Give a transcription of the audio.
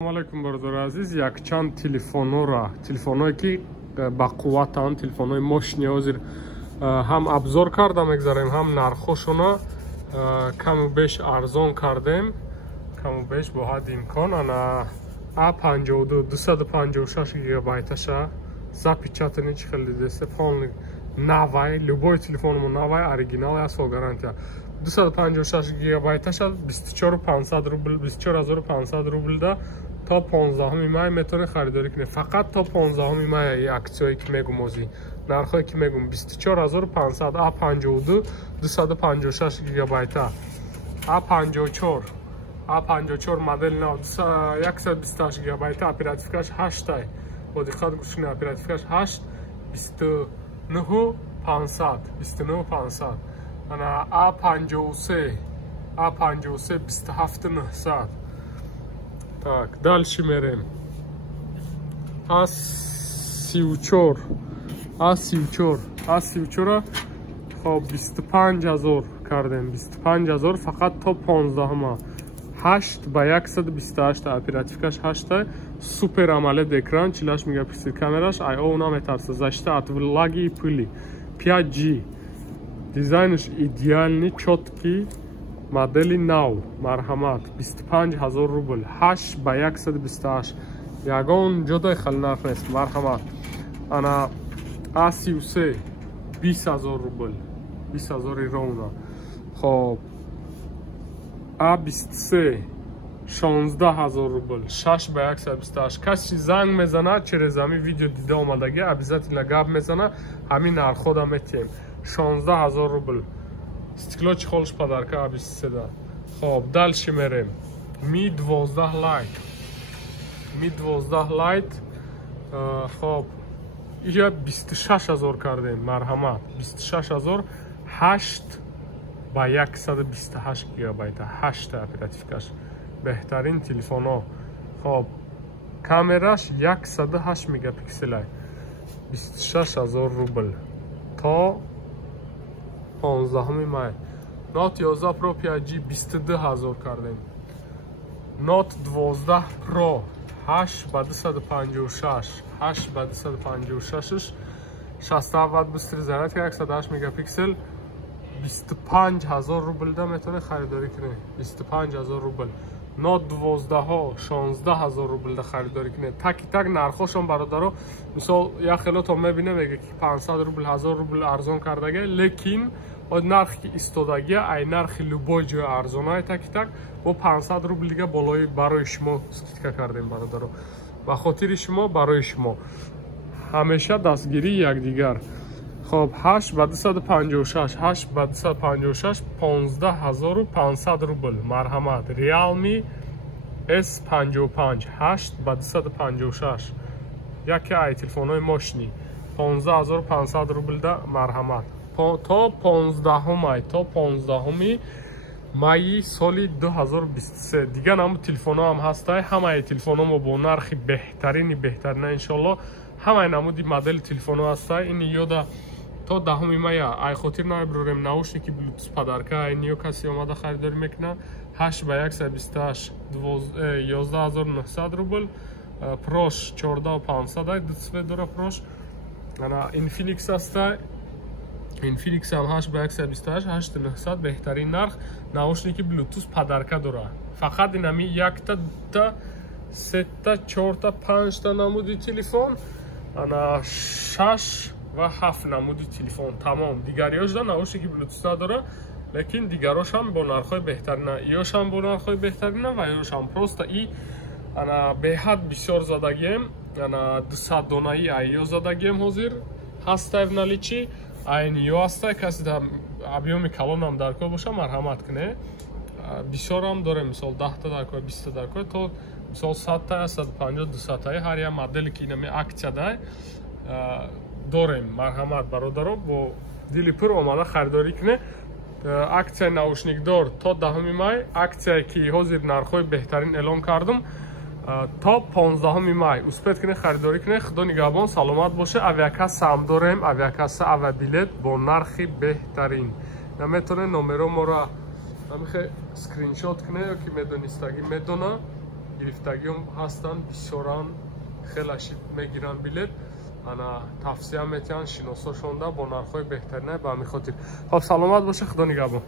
Assalamualaikum barodor азиз, якчанд телефонҳое ки ба қувватанд, телефонҳои мошини ҳозир ҳам абзор карда мегзарем, ҳам нархошона каму беш арзон кардем, каму беш бо ҳадди имкон. Ана A52 256 гигабайташа запечатани чихели десте полный новай, любой телефонумон новай, оригинал, 1 сол гарантия. 256 гигабайташа 24500 рубл, 24500 рублда تا 15 مای میتونه خریداری کنه. فقط تا 15 مای اکسیایی که میگم ازی نرخایی که میگم 24500 A52 256 گیگابایت A54 مدل نو 128 گیگابایت اپراتیفکاش 8 تای با دقت گوش کنید اپراتیفکاش 8 29500 انا A53 27900. Так, дальше мерем. A34 خب 25000 کردیم. 25000 فقط تا 15 ماه 8 با 128 оперативкаш 8 супер AMOLED экран, 48 мегапиксель камераш, IO наметарса, защита от влаги и пыли, 5G, дизайнш идеальный, четкий, модели нав, марҳамат, 25000 рубл, 8 ба 128, ягон ҷодаи хали нарх нест, марҳамат. Ана A33 20000 рубл, 20000 ровна. Хоб A23 16000 рубл, 6 ба 128. Каси занг мезана через ҳамин видео дида омадаги обязательно гап мезана, ҳамин нархода метиҳем. 16000 рубл. Стекло чехолш подарка A23 да. Хоб дальше мерем. Mi 12 Lite. Хоб ия 26000 кардем, марҳамат. 26000 8 ба 128 гигабайт, 8 оперативкаш. Беҳтарин телефоно. Хоб камераш 108 мегапикселай, 26000 рубл то 15 май. Note 11 Pro 5G 22000 кардем. Note 12 Pro 8 ба 256, 8 ба 256, 60 Вт бистри заряд, 108 мегапиксел, 25000 рубл да метавонед харидорӣ кунед. 25000 рубл. Note 12 16000 рубл да харидорӣ кунед. Таки так нархошон бародаро, мисол як хелото мебине меге ки 500 рубл 1000 рубл арзон кардаге, лекин од нархи ки истодаги ай нархи любой ҷои арзонае таки так бо 500 рубл дига болои барои шумо скидка кардем бародаро. Ба хотири шумо, барои шумо ҳамеша дастгирии якдигар. خب 8 با 256 8 با 256 15500 روبل مرحمت. ریالمی S55 8 با 256 یکی ای تلفن های ماشینی 15500 روبل دا مرحمت. تا 15 مای سال 2023 دیگه نام تلفن ها هم هسته. همه تلفن ها با نرخ بهترین انشالله همه نمودی مدل تلفن ها هسته. این یودا تا 10 مای ای خاطر نمیبرم ناوشنیکی بلوتوث پدرکا اینیو کسی اومده خریداری میکنه 8 با 128 11900 روبل پروش 14500 دو سوی داره پروش. انا اینفینیکس هسته. اینفینیکس هم 8 با 128 8900 بهترین نرخ ناوشنیکی بلوتوث پدرکا داره. فقط این همی یک تا 3 تا 4 تا 5 تا نمودی تلفن انا 6 و 7 نمودی تلفن تمام. دیگریاش دا ناوشی که بلوتوث نداره لیکن دیگراش هم با نرخای بهترینه. یاش هم با نرخای بهترینه و یاش هم پروستا ای انا به حد بسیار زدگیم. انا 200 دونایی ایو زدگیم حاضر هسته в наличии. این یو هسته کسی دا ابیوم کلان هم درکو باشه مرحمت کنه. بسیار هم داره مثال 10 تا درکو 20 تا درکو تو مثال 100 تا 150 200 تا هر یا مدلی که اینمی اکسیا ده داریم. مرحمت برادرو با دیلی پر اومده خریداری کنه. اکسیای ناوشنیک دار تا 10 مای اکسیایی که حاضر نرخای بهترین اعلام کردم تا 15 مای اسپید کنه خریداری کنه. خدا نگهبان سلامت باشه. اویاکاس هم داریم. اویاکاس اوی بیلت با نرخی بهترین. نمیتونه نمره ما را نمیخواد اسکرین شات کنه یا که میدونستگی میدونه гирифтагиём ҳастанд, бисёран хелаши мегиран билет. ана тавсия метиҳанд шиносо шонда бо нархҳои беҳтарина ба ҳамин хотир. Хоб саломат боша, худо нигаҳбон.